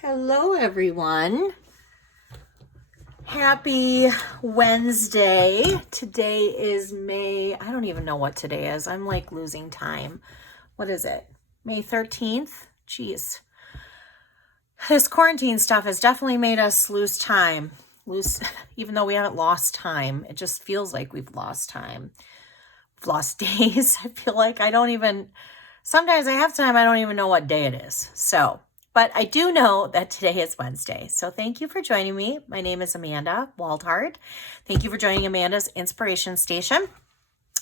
Hello, everyone. Happy Wednesday. Today is I don't even know what today is. I'm like losing time. What is it? May 13th? Jeez. This quarantine stuff has definitely made us lose time. Even though we haven't lost time, it just feels like we've lost time. We've lost days. I feel like sometimes I have time, I don't even know what day it is. But I do know that today is Wednesday. So thank you for joining me. My name is Amanda Waldhart. Thank you for joining Amanda's Inspiration Station.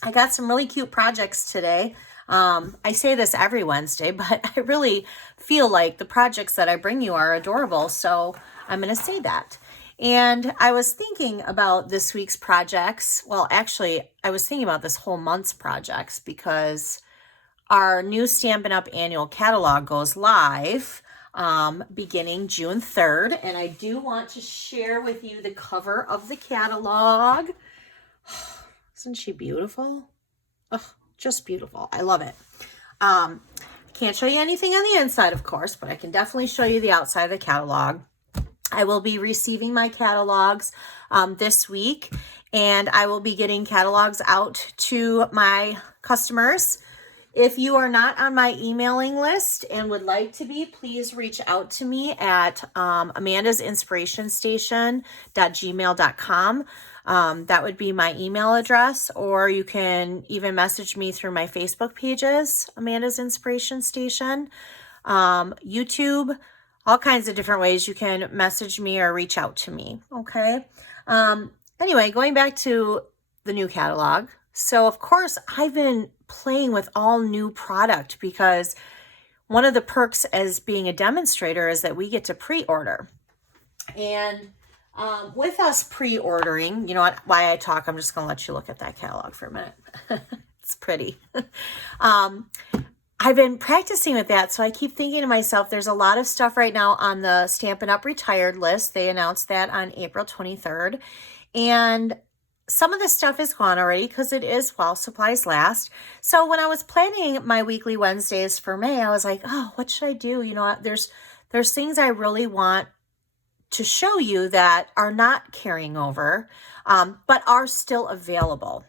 I got some really cute projects today. I say this every Wednesday, but I really feel like the projects that I bring you are adorable. So I'm going to say that. And I was thinking about this week's projects. Well, actually, I was thinking about this whole month's projects because our new Stampin' Up! Annual catalog goes live beginning June 3rd. And I do want to share with you the cover of the catalog. Isn't she beautiful? Oh, just beautiful. I love it. Can't show you anything on the inside, of course, but I can definitely show you the outside of the catalog. I will be receiving my catalogs this week, and I will be getting catalogs out to my customers. If you are not on my emailing list and would like to be, please reach out to me at amandasinspirationstation.gmail.com. That would be my email address, or you can even message me through my Facebook pages, Amanda's Inspiration Station, YouTube, all kinds of different ways you can message me or reach out to me. Okay. Anyway, going back to the new catalog. So of course I've been playing with all new product because one of the perks as being a demonstrator is that we get to pre-order. And with us pre-ordering, you know what, why I talk, I'm just going to let you look at that catalog for a minute. It's pretty. I've been practicing with that, so I keep thinking to myself, there's a lot of stuff right now on the Stampin' Up! Retired list. They announced that on April 23rd. And some of the stuff is gone already because it is while supplies last. So when I was planning my weekly Wednesdays for May, I was like, oh, what should I do? You know, there's things I really want to show you that are not carrying over, but are still available.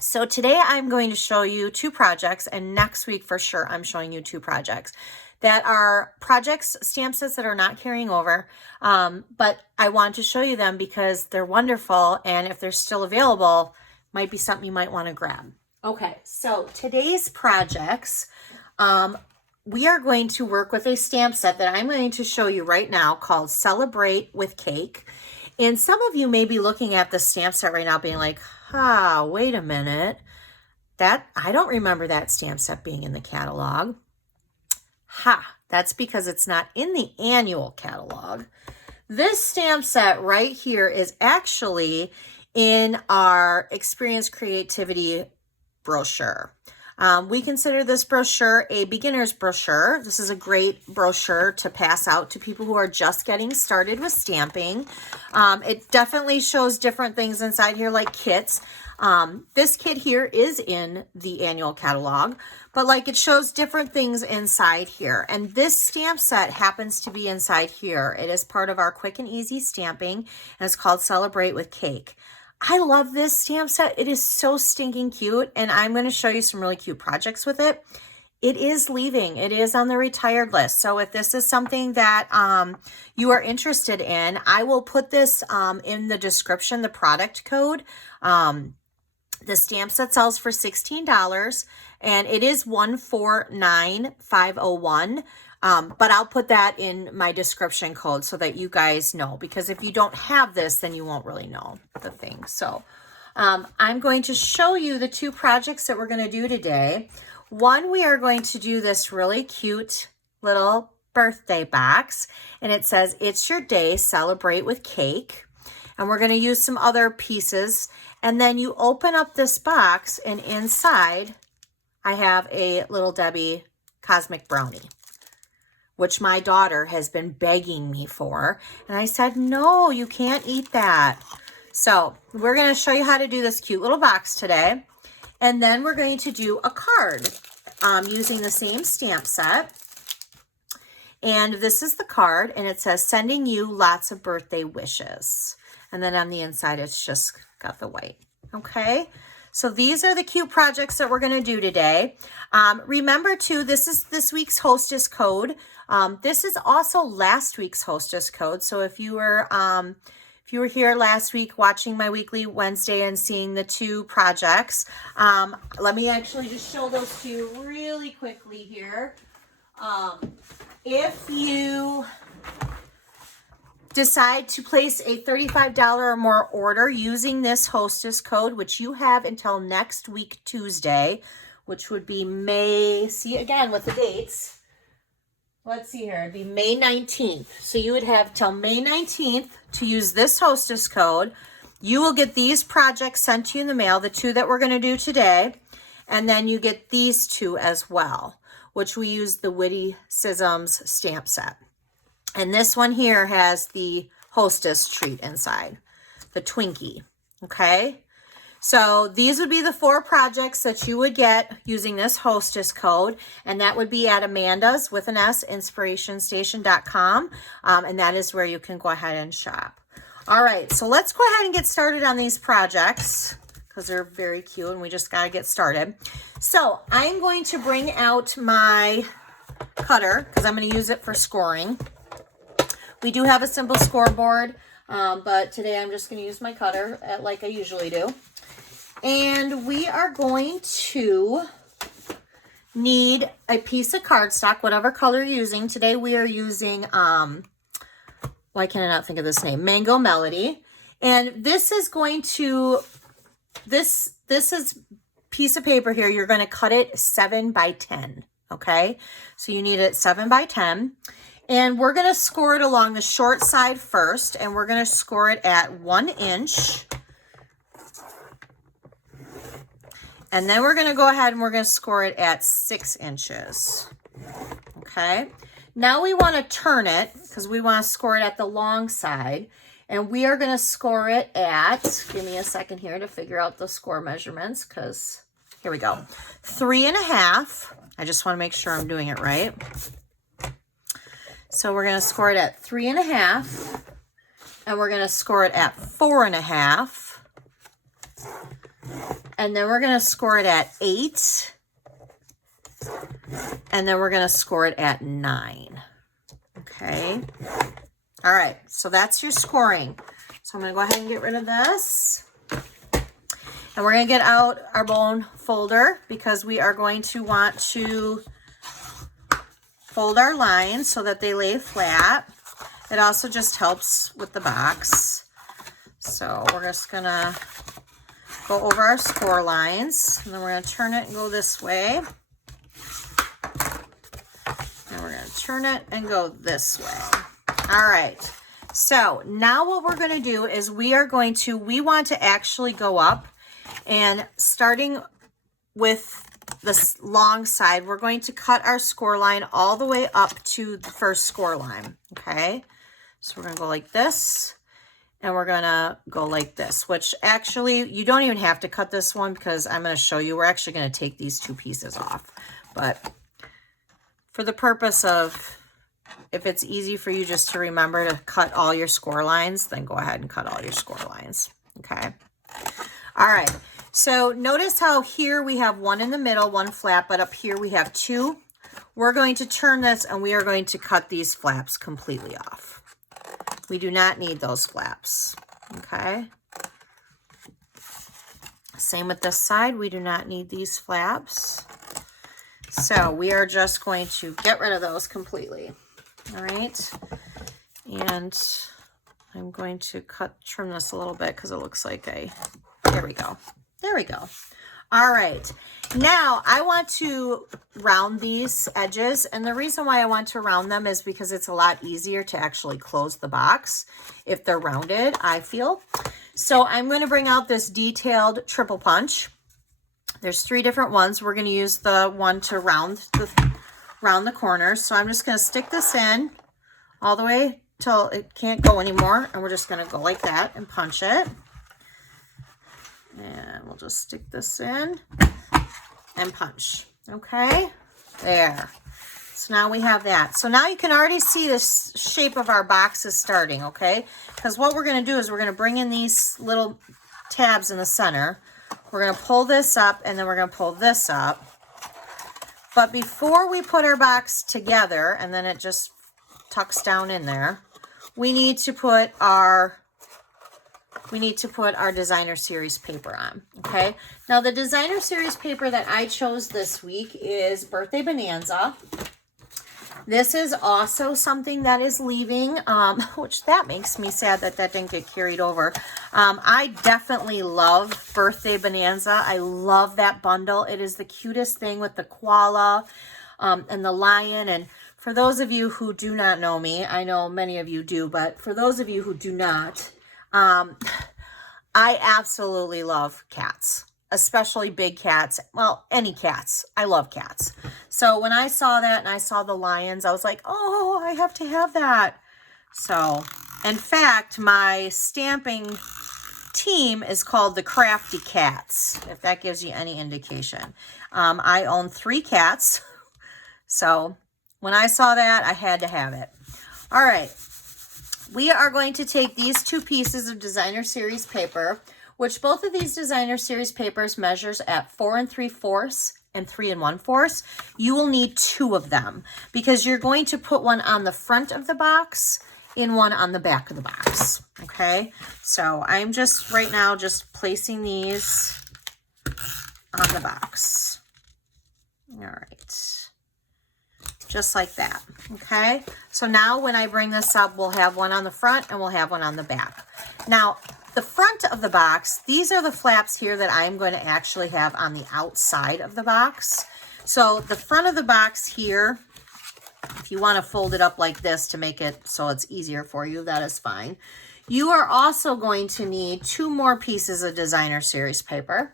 So today I'm going to show you two projects, and next week for sure I'm showing you two projects that are stamp sets that are not carrying over, but I want to show you them because they're wonderful, and if they're still available, might be something you might want to grab. Okay, so today's projects, we are going to work with a stamp set that I'm going to show you right now called Celebrate with Cake. And some of you may be looking at the stamp set right now being like, wait a minute. I don't remember that stamp set being in the catalog. That's because it's not in the annual catalog. This stamp set right here is actually in our Experience Creativity brochure. We consider this brochure a beginner's brochure. This is a great brochure to pass out to people who are just getting started with stamping. It definitely shows different things inside here, like kits. This kit here is in the annual catalog, but like it shows different things inside here. And this stamp set happens to be inside here. It is part of our quick and easy stamping, and it's called Celebrate with Cake. I love this stamp set. It is so stinking cute, and I'm going to show you some really cute projects with it. It is leaving. It is on the retired list. So if this is something that you are interested in, I will put this in the description, the product code. The stamp set sells for $16, and it is 149501. But I'll put that in my description code so that you guys know, because if you don't have this, then you won't really know the thing. So I'm going to show you the two projects that we're going to do today. One, we are going to do this really cute little birthday box, and it says, "It's your day, celebrate with cake." And we're going to use some other pieces. And then you open up this box, and inside I have a Little Debbie Cosmic Brownie, which my daughter has been begging me for. And I said, no, you can't eat that. So we're going to show you how to do this cute little box today. And then we're going to do a card using the same stamp set. And this is the card, and it says, sending you lots of birthday wishes. And then on the inside, it's just got the white. Okay. So these are the cute projects that we're going to do today. Remember too, this is this week's hostess code. This is also last week's hostess code. So if you were here last week watching my weekly Wednesday and seeing the 2 projects, let me actually just show those to you really quickly here. If you decide to place a $35 or more order using this hostess code, which you have until next week Tuesday, which would be May, see again with the dates. Let's see here, it'd be May 19th. So you would have till May 19th to use this hostess code. You will get these projects sent to you in the mail, the 2 that we're going to do today. And then you get these 2 as well, which we use the Witty Sisms stamp set. And this one here has the hostess treat inside, the Twinkie, okay? So these would be the 4 projects that you would get using this hostess code, and that would be at Amanda's with an S, inspirationstation.com, and that is where you can go ahead and shop. All right, so let's go ahead and get started on these projects because they're very cute and we just got to get started. So I'm going to bring out my cutter because I'm going to use it for scoring. We do have a simple scoreboard, but today I'm just going to use my cutter like I usually do. And we are going to need a piece of cardstock, whatever color you're using. Today we are using, why can I not think of this name? Mango Melody. And this is going to, this is piece of paper here. You're going to cut it 7 by 10. Okay. So you need it 7 by 10. And we're going to score it along the short side first, and we're going to score it at 1 inch. And then we're going to go ahead and we're going to score it at 6 inches. Okay. Now we want to turn it because we want to score it at the long side. And we are going to score it at, give me a second here to figure out the score measurements because here we go. 3.5. I just want to make sure I'm doing it right. So we're going to score it at 3.5, and we're going to score it at 4.5, and then we're going to score it at 8, and then we're going to score it at 9. Okay. All right. So that's your scoring. So I'm going to go ahead and get rid of this. And we're going to get out our bone folder because we are going to want to fold our lines so that they lay flat. It also just helps with the box. So we're just gonna go over our score lines, and then we're gonna turn it and go this way. And we're gonna turn it and go this way. All right. So now what we're gonna do is we want to actually go up, and starting with this long side, we're going to cut our score line all the way up to the first score line. Okay. So we're going to go like this, and we're going to go like this, which actually you don't even have to cut this one because I'm going to show you. We're actually going to take these 2 pieces off, but for the purpose of, if it's easy for you just to remember to cut all your score lines, then go ahead and cut all your score lines. Okay. All right. So notice how here we have 1 in the middle, 1 flap, but up here we have 2. We're going to turn this, and we are going to cut these flaps completely off. We do not need those flaps. Okay. Same with this side. We do not need these flaps. So we are just going to get rid of those completely. All right. And I'm going to trim this a little bit because it looks like there we go. There we go. All right. Now I want to round these edges. And the reason why I want to round them is because it's a lot easier to actually close the box if they're rounded, I feel. So I'm going to bring out this detailed triple punch. There's 3 different ones. We're going to use the one to round the corners. So I'm just going to stick this in all the way till it can't go anymore. And we're just going to go like that and punch it. And we'll just stick this in and punch. Okay, there. So now we have that. So now you can already see this shape of our box is starting, okay? Because what we're going to do is we're going to bring in these little tabs in the center. We're going to pull this up, and then we're going to pull this up. But before we put our box together, and then it just tucks down in there, we need to put our designer series paper on, okay? Now the designer series paper that I chose this week is Birthday Bonanza. This is also something that is leaving, which that makes me sad that that didn't get carried over. I definitely love Birthday Bonanza. I love that bundle. It is the cutest thing with the koala and the lion. And for those of you who do not know me, I know many of you do, but for those of you who do not, I absolutely love cats, especially big cats. Well, any cats. I love cats. So when I saw that and I saw the lions, I was like, oh, I have to have that. So, in fact, my stamping team is called the Crafty Cats, if that gives you any indication. I own 3 cats. So when I saw that, I had to have it. All right. We are going to take these 2 pieces of designer series paper, which both of these designer series papers measures at 4 3/4 and 3 1/4. You will need 2 of them because you're going to put one on the front of the box and one on the back of the box. Okay, so I'm just right now just placing these on the box. All right, just like that. Okay, so now when I bring this up, we'll have one on the front and we'll have one on the back. Now, the front of the box, these are the flaps here that I'm going to actually have on the outside of the box. So the front of the box here, if you want to fold it up like this to make it so it's easier for you, that is fine. You are also going to need 2 more pieces of designer series paper.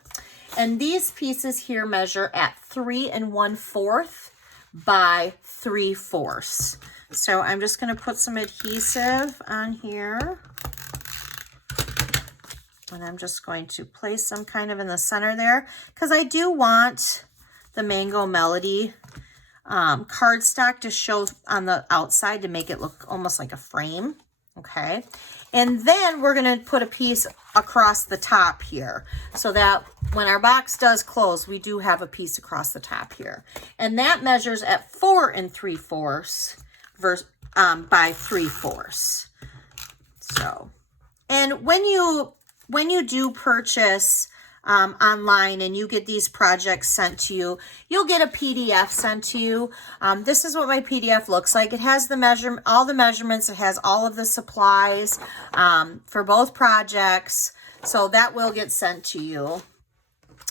And these pieces here measure at 3 1/4 by 3/4. So I'm just going to put some adhesive on here. And I'm just going to place some kind of in the center there because I do want the Mango Melody cardstock to show on the outside to make it look almost like a frame. Okay. And then we're going to put a piece across the top here so that when our box does close, we do have a piece across the top here. And that measures at 4 3/4 by 3/4. So, and when you do purchase online and you get these projects sent to you, you'll get a PDF sent to you. This is what my PDF looks like. It has the all the measurements. It has all of the supplies for both projects. So that will get sent to you.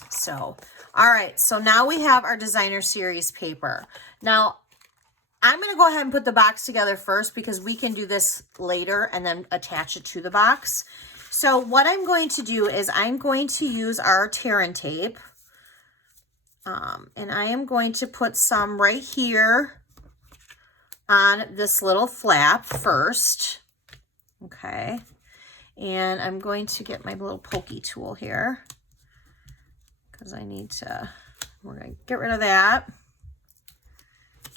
So, all right. So now we have our designer series paper. Now, I'm going to go ahead and put the box together first because we can do this later and then attach it to the box. So what I'm going to do is I'm going to use our tear and tape. And I am going to put some right here on this little flap first. Okay. And I'm going to get my little pokey tool here because we're going to get rid of that.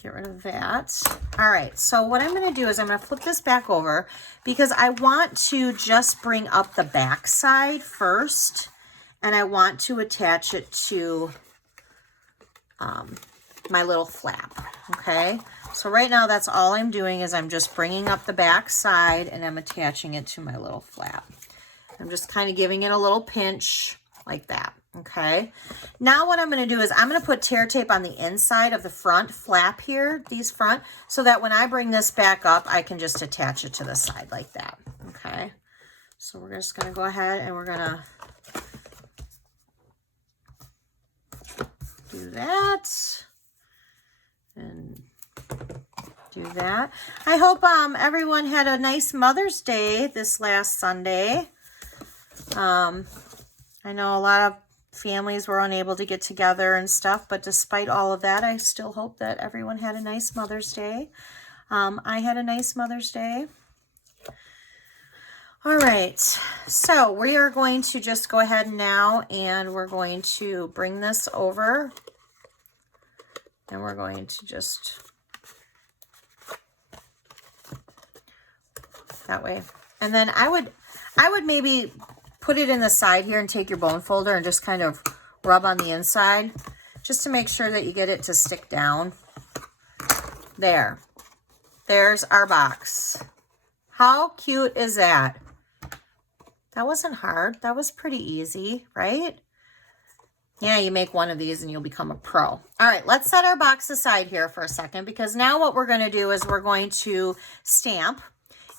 Get rid of that. All right, so what I'm going to do is I'm going to flip this back over because I want to just bring up the back side first, and I want to attach it to my little flap, okay? So right now that's all I'm doing is I'm just bringing up the back side and I'm attaching it to my little flap. I'm just kind of giving it a little pinch like that. Okay, now what I'm going to do is I'm going to put tear tape on the inside of the front flap here, these front, so that when I bring this back up, I can just attach it to the side like that. Okay, so we're just going to go ahead and we're going to do that and do that. I hope everyone had a nice Mother's Day this last Sunday. I know a lot of families were unable to get together and stuff, but despite all of that, I still hope that everyone had a nice Mother's Day. I had a nice Mother's Day. All right, so we are going to just go ahead now and we're going to bring this over and we're going to just that way. And then I would maybe put it in the side here and take your bone folder and just kind of rub on the inside just to make sure that you get it to stick down. There. There's our box. How cute is that? That wasn't hard. That was pretty easy, right? Yeah, you make one of these and you'll become a pro. All right, let's set our box aside here for a second, because now what we're going to do is we're going to stamp,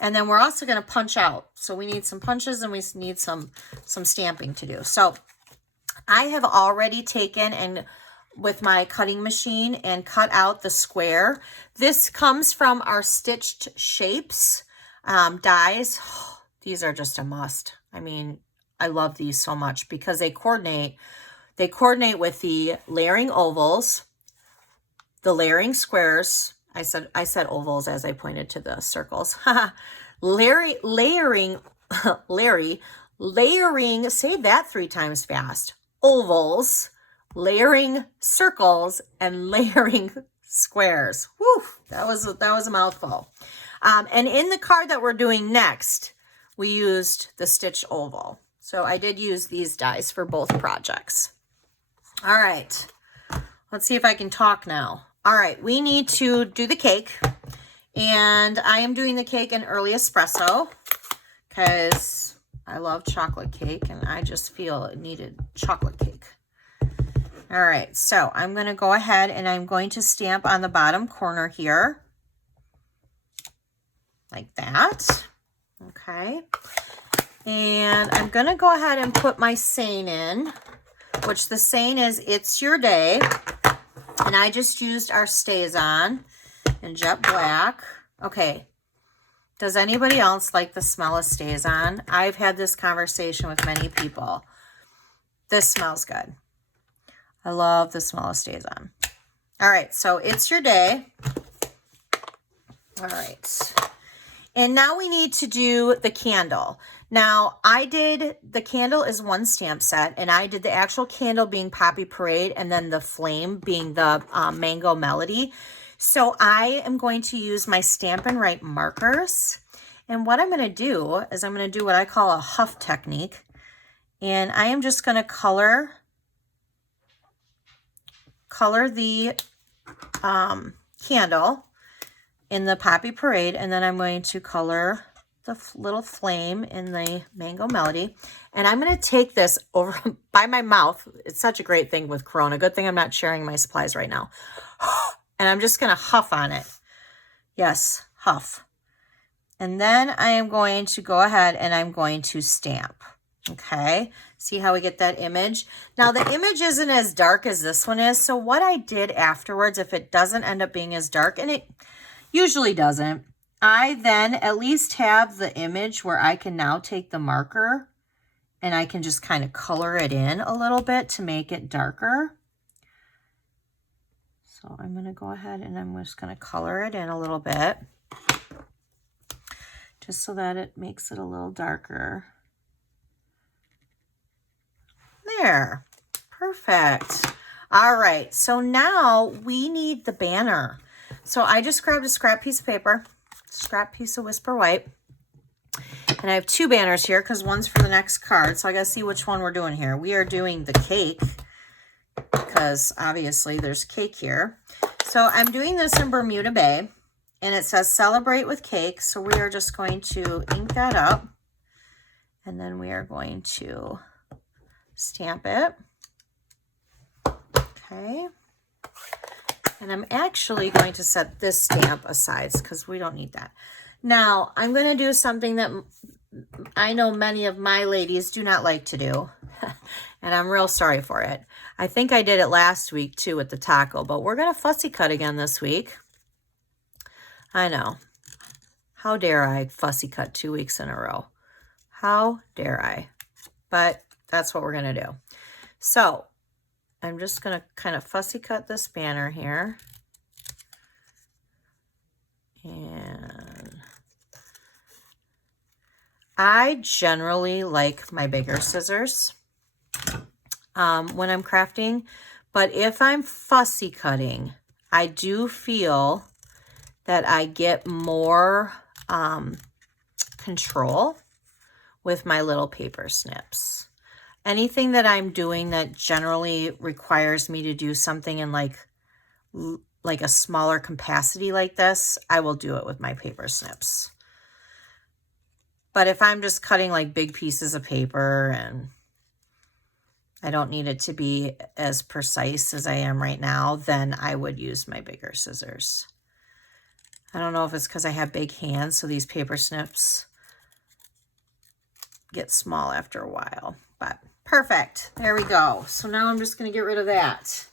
and then we're also going to punch out. So we need some punches and we need some stamping to do. So I have already taken and with my cutting machine and cut out the square. This comes from our Stitched Shapes dies. These are just a must. I mean, I love these so much because they coordinate. They coordinate with the layering ovals, the layering squares. I said ovals as I pointed to the circles. layering, say that 3 times fast. Ovals, layering circles, and layering squares. Whew, that was a mouthful. And in the card that we're doing next, we used the stitch oval. So I did use these dies for both projects. All right, let's see if I can talk now. All right, we need to do the cake, and I am doing the cake in early espresso because I love chocolate cake and I just feel it needed chocolate cake. All right, so I'm going to go ahead and I'm going to stamp on the bottom corner here like that. Okay, and I'm going to go ahead and put my saying in, which the saying is, "It's your day." And I just used our StazOn in jet black. Okay, does anybody else like the smell of StazOn? I've had this conversation with many people. This smells good. I love the smell of StazOn. All right, so it's your day. All right. And now we need to do the candle. Now, the candle is one stamp set, and I did the actual candle being Poppy Parade, and then the flame being the Mango Melody. So I am going to use my Stampin' Write markers. And what I'm going to do is I'm going to do what I call a huff technique. And I am just going to color the candle in the Poppy Parade, and then I'm going to color the little flame in the Mango Melody. And I'm going to take this over by my mouth. It's such a great thing with Corona. Good thing I'm not sharing my supplies right now. And I'm just going to huff on it. Yes, huff. And then I am going to go ahead and I'm going to stamp. Okay, see how we get that image? Now the image isn't as dark as this one is. So what I did afterwards, if it doesn't end up being as dark, and it usually doesn't, I then at least have the image where I can now take the marker and I can just kind of color it in a little bit to make it darker. So I'm going to go ahead and I'm just going to color it in a little bit just so that it makes it a little darker. There, perfect. All right, so now we need the banner. So I just grabbed a scrap piece of paper, scrap piece of Whisper White, and I have 2 banners here because one's for the next card. So I gotta see which one we're doing here. We are doing the cake because obviously there's cake here. So I'm doing this in Bermuda Bay, and it says celebrate with cake. So we are just going to ink that up, and then we are going to stamp it. Okay. And I'm actually going to set this stamp aside because we don't need that. Now, I'm going to do something that I know many of my ladies do not like to do. And I'm real sorry for it. I think I did it last week too with the taco, but we're going to fussy cut again this week. I know. How dare I fussy cut 2 weeks in a row? How dare I? But that's what we're going to do. So I'm just going to kind of fussy cut this banner here. And I generally like my bigger scissors when I'm crafting. But if I'm fussy cutting, I do feel that I get more control with my little paper snips. Anything that I'm doing that generally requires me to do something in like a smaller capacity like this, I will do it with my paper snips. But if I'm just cutting like big pieces of paper and I don't need it to be as precise as I am right now, then I would use my bigger scissors. I don't know if it's because I have big hands, so these paper snips get small after a while, but perfect. There we go. So now I'm just going to get rid of that.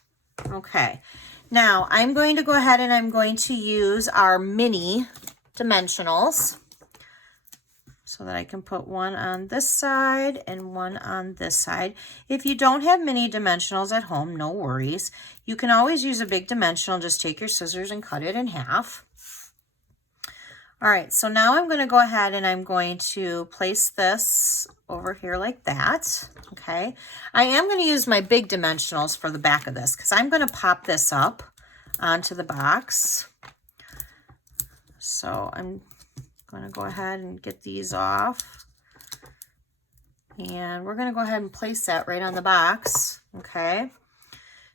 Okay. Now I'm going to go ahead and I'm going to use our mini dimensionals so that I can put one on this side and one on this side. If you don't have mini dimensionals at home, no worries. You can always use a big dimensional. Just take your scissors and cut it in half. All right, so now I'm going to go ahead and I'm going to place this over here like that, okay? I am going to use my big dimensionals for the back of this because I'm going to pop this up onto the box. So I'm going to go ahead and get these off. And we're going to go ahead and place that right on the box, okay?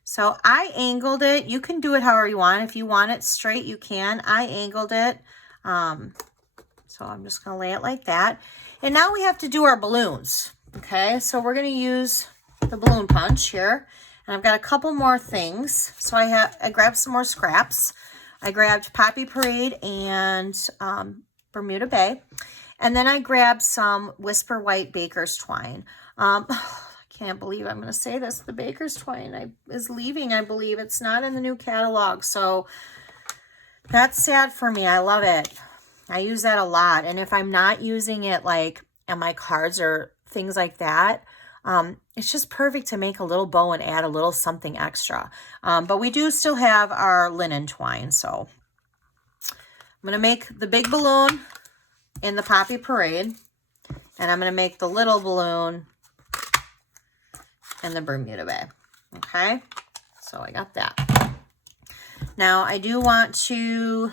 So I angled it. You can do it however you want. If you want it straight, you can. I angled it. So I'm just going to lay it like that. And now we have to do our balloons, okay? So we're going to use the balloon punch here. And I've got a couple more things. So I grabbed some more scraps. I grabbed Poppy Parade and Bermuda Bay. And then I grabbed some Whisper White Baker's Twine. I can't believe I'm going to say this. The Baker's Twine is leaving, I believe. It's not in the new catalog. So that's sad for me. I love it. I use that a lot. And if I'm not using it like on my cards or things like that, it's just perfect to make a little bow and add a little something extra. But we do still have our linen twine. So I'm going to make the big balloon in the Poppy Parade. And I'm going to make the little balloon in the Bermuda Bay. Okay. So I got that. Now I do want to,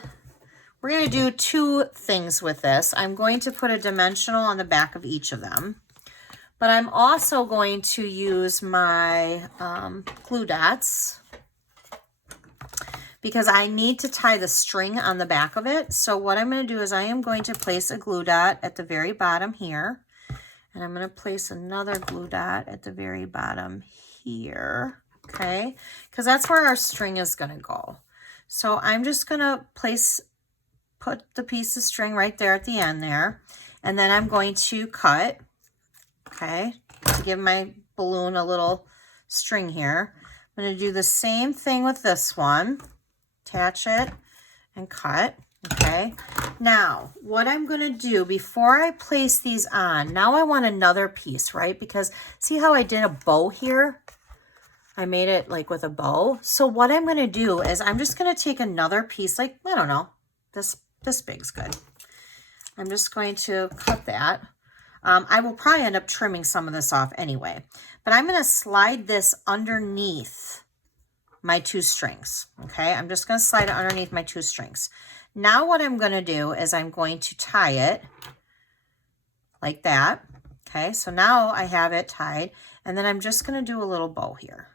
we're going to do two things with this. I'm going to put a dimensional on the back of each of them. But I'm also going to use my glue dots because I need to tie the string on the back of it. So what I'm going to do is I am going to place a glue dot at the very bottom here. And I'm going to place another glue dot at the very bottom here. Okay, because that's where our string is going to go. So I'm just going to put the piece of string right there at the end there. And then I'm going to cut, okay, to give my balloon a little string here. I'm going to do the same thing with this one. Attach it and cut, okay. Now, what I'm going to do before I place these on, now I want another piece, right? Because see how I did a bow here? I made it like with a bow. So what I'm going to do is I'm just going to take another piece, like, I don't know, this big's good. I'm just going to cut that. I will probably end up trimming some of this off anyway, but I'm going to slide this underneath my two strings. Okay. I'm just going to slide it underneath my two strings. Now what I'm going to do is I'm going to tie it like that. Okay. So now I have it tied, and then I'm just going to do a little bow here.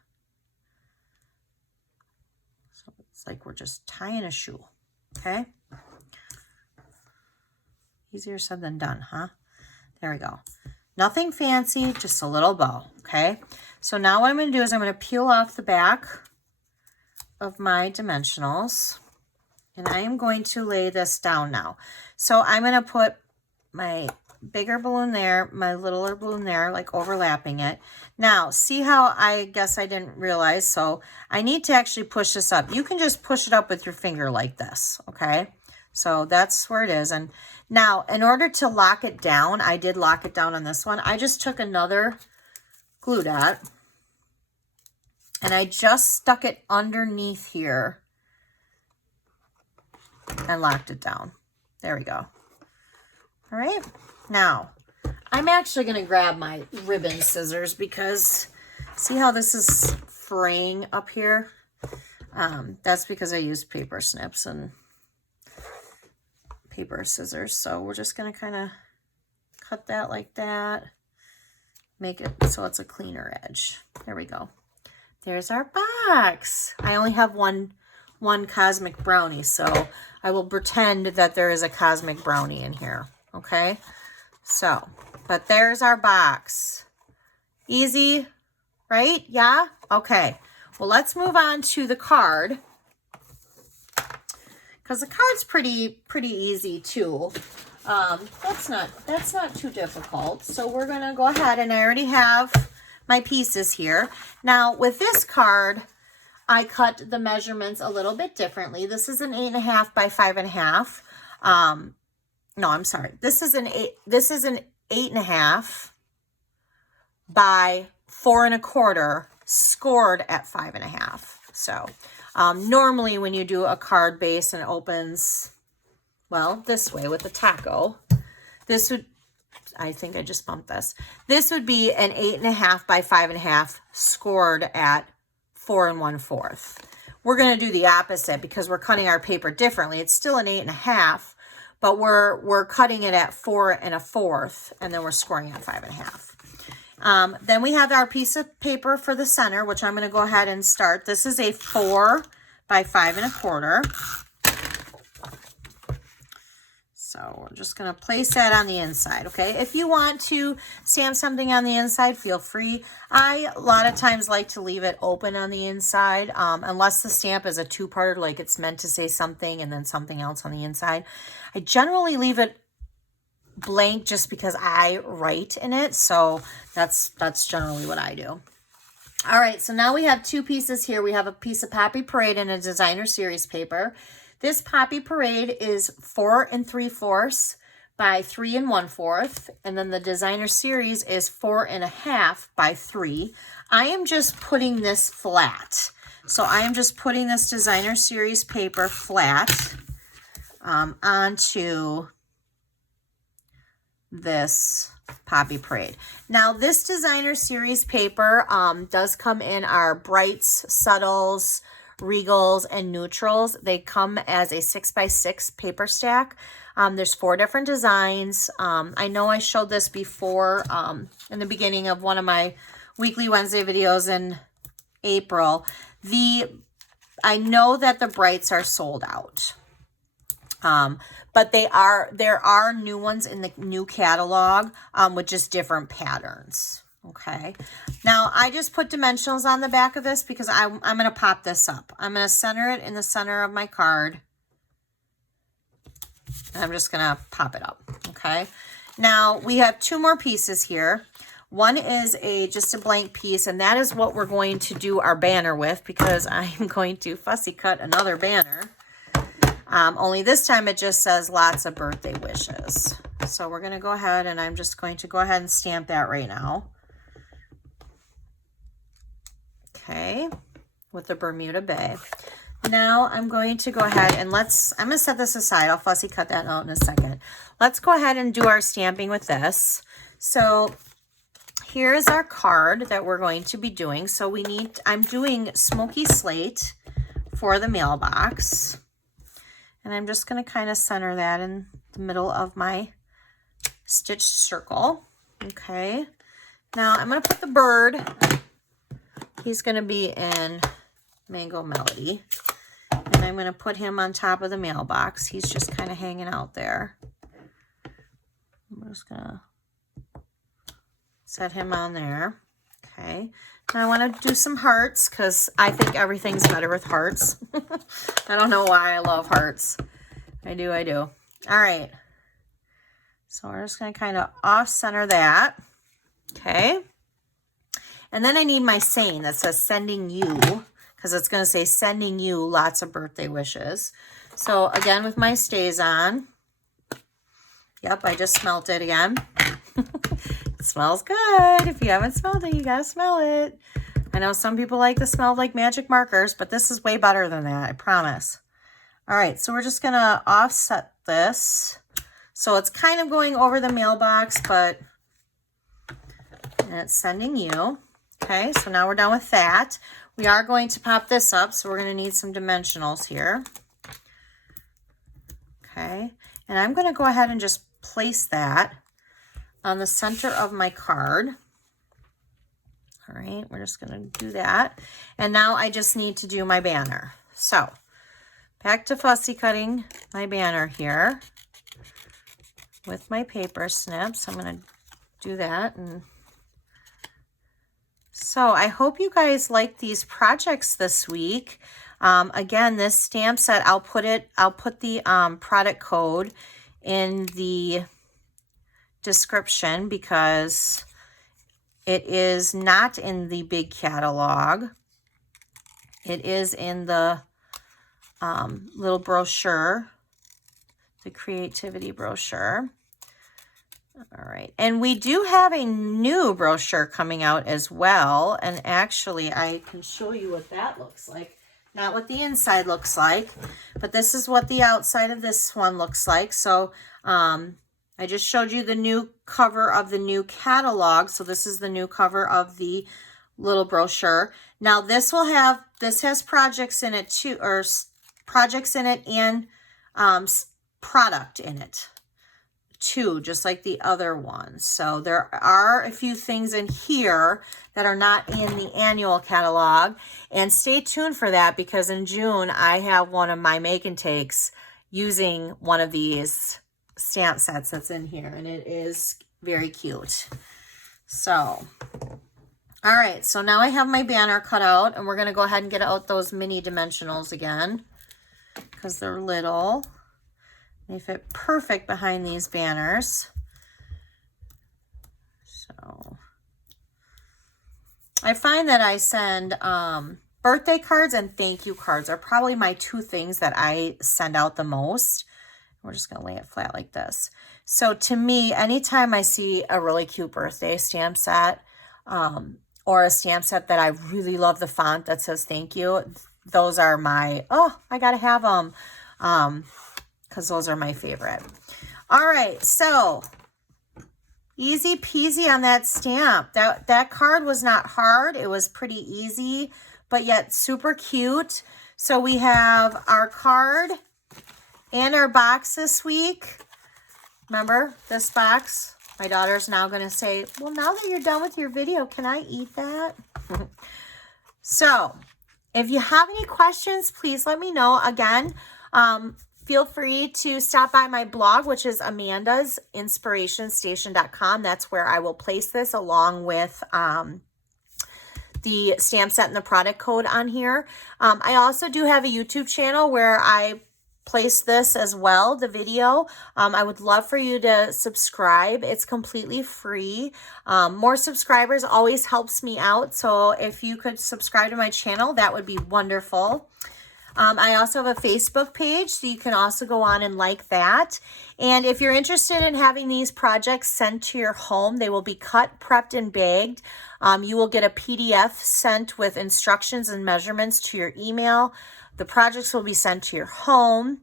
So it's like we're just tying a shoe. Okay. Easier said than done, huh? There we go. Nothing fancy, just a little bow, okay? So now what I'm going to do is I'm going to peel off the back of my dimensionals, and I am going to lay this down now. So I'm going to put my bigger balloon there, my littler balloon there, like overlapping it. Now, see how I guess I didn't realize, so I need to actually push this up. You can just push it up with your finger like this, okay? So that's where it is. And now, in order to lock it down, I did lock it down on this one. I just took another glue dot and I just stuck it underneath here and locked it down. There we go. All right. Now, I'm actually going to grab my ribbon scissors because see how this is fraying up here? That's because I used paper snips and paper scissors. So we're just going to kind of cut that like that. Make it so it's a cleaner edge. There we go. There's our box. I only have one cosmic brownie, so I will pretend that there is a cosmic brownie in here. Okay, so, but there's our box. Easy, right? Yeah? Okay. Well, let's move on to the card, because the card's pretty easy too. That's not too difficult. So we're gonna go ahead, and I already have my pieces here. Now with this card, I cut the measurements a little bit differently. This is an 8.5 by 5.5. No, I'm sorry. This is an 8.5 by 4.25, scored at 5.5. So normally when you do a card base and it opens, well, this way with the taco, this would, I think I just bumped this. This would be an 8.5 by 5.5, scored at 4 1/4. We're going to do the opposite because we're cutting our paper differently. It's still an 8.5, but we're cutting it at 4 1/4, and then we're scoring at 5.5. Then we have our piece of paper for the center, which I'm going to go ahead and start. This is a 4 by 5.25. So we're just going to place that on the inside, okay? If you want to stamp something on the inside, feel free. I, a lot of times, like to leave it open on the inside, unless the stamp is a two-parter, like it's meant to say something and then something else on the inside. I generally leave it blank just because I write in it, so that's generally what I do. All right, so now we have two pieces here. We have a piece of Poppy Parade and a designer series paper. This Poppy Parade is 4 3/4 by 3 1/4, and then the designer series is 4.5 by 3. I am just putting this flat. So I am just putting this designer series paper flat onto this Poppy Parade. Now this designer series paper does come in our brights, subtles, regals, and neutrals. They come as a 6x6 paper stack. There's 4 different designs. I know I showed this before in the beginning of one of my weekly Wednesday videos in April. I know that the brights are sold out. But there are new ones in the new catalog with just different patterns. Okay, now I just put dimensionals on the back of this because I'm going to pop this up. I'm going to center it in the center of my card. And I'm just going to pop it up. Okay, now we have 2 more pieces here. One is just a blank piece, and that is what we're going to do our banner with, because I'm going to fussy cut another banner. Only this time it just says lots of birthday wishes. So we're going to go ahead, and I'm just going to go ahead and stamp that right now. Okay, with the Bermuda Bay. Now I'm going to go ahead and I'm going to set this aside. I'll fussy cut that out in a second. Let's go ahead and do our stamping with this. So here's our card that we're going to be doing. So I'm doing Smoky Slate for the mailbox. And I'm just going to kind of center that in the middle of my stitched circle. Okay. Now I'm going to put the bird. He's going to be in Mango Melody. And I'm going to put him on top of the mailbox. He's just kind of hanging out there. I'm just going to set him on there. Okay. Now I want to do some hearts because I think everything's better with hearts. I don't know why I love hearts. I do. All right. So we're just going to kind of off-center that. Okay. And then I need my saying that says sending you, because it's going to say sending you lots of birthday wishes. So again, with my stays on. Yep, I just smelt it again. It smells good. If you haven't smelled it, you got to smell it. I know some people like the smell of like magic markers, but this is way better than that, I promise. All right, so we're just going to offset this. So it's kind of going over the mailbox, but and it's sending you. Okay, so now we're done with that. We are going to pop this up, so we're going to need some dimensionals here. Okay, and I'm going to go ahead and just place that on the center of my card. All right, we're just going to do that. And now I just need to do my banner. So back to fussy cutting my banner here with my paper snips. I'm going to do that. And so I hope you guys like these projects this week. Again, this stamp set, I'll put the product code in the description because it is not in the big catalog. It is in the little brochure, the creativity brochure. All right, and we do have a new brochure coming out as well, and actually I can show you what that looks like. Not what the inside looks like, but this is what the outside of this one looks like. So I just showed you the new cover of the new catalog. So this is the new cover of the little brochure. Now this has projects in it too, or projects in it and product in it too, just like the other ones. So there are a few things in here that are not in the annual catalog, and stay tuned for that because in June I have one of my make and takes using one of these stamp sets that's in here, and it is very cute. So all right, so now I have my banner cut out, and we're going to go ahead and get out those mini dimensionals again because they're little. They fit perfect behind these banners. So I find that I send birthday cards and thank you cards are probably my two things that I send out the most. We're just going to lay it flat like this. So to me, anytime I see a really cute birthday stamp set or a stamp set that I really love the font that says thank you, those are my, oh, I got to have them. Because those are my favorite. All right, so easy peasy on that stamp. That card was not hard. It was pretty easy, but yet super cute. So we have our card and our box this week. Remember this box? My daughter's now going to say, well, now that you're done with your video, can I eat that? So if you have any questions, please let me know. Again, feel free to stop by my blog, which is amandasinspirationstation.com. That's where I will place this along with the stamp set and the product code on here. I also do have a YouTube channel where I place this as well, the video. I would love for you to subscribe. It's completely free. More subscribers always helps me out. So if you could subscribe to my channel, that would be wonderful. I also have a Facebook page, so you can also go on and like that. And if you're interested in having these projects sent to your home, they will be cut, prepped, and bagged. You will get a PDF sent with instructions and measurements to your email. The projects will be sent to your home.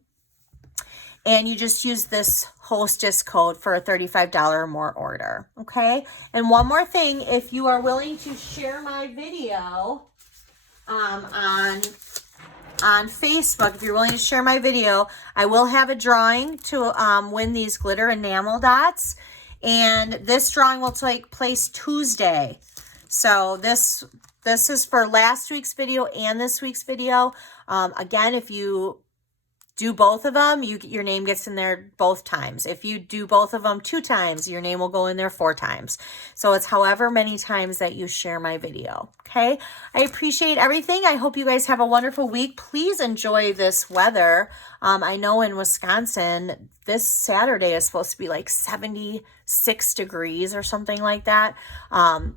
And you just use this hostess code for a $35 or more order, okay? And one more thing, if you are willing to share my video on Facebook, if you're willing to share my video, I will have a drawing to win these glitter enamel dots. And this drawing will take place Tuesday. So this is for last week's video and this week's video. Again, if you do both of them, your name gets in there both times. If you do both of them 2 times, your name will go in there 4 times. So it's however many times that you share my video, okay? I appreciate everything. I hope you guys have a wonderful week. Please enjoy this weather. I know in Wisconsin, this Saturday is supposed to be like 76 degrees or something like that. Of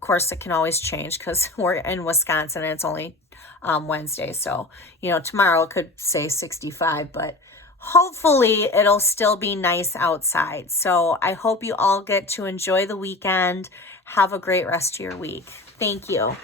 course, it can always change because we're in Wisconsin and it's only Wednesday. So, tomorrow it could say 65, but hopefully it'll still be nice outside. So I hope you all get to enjoy the weekend. Have a great rest of your week. Thank you.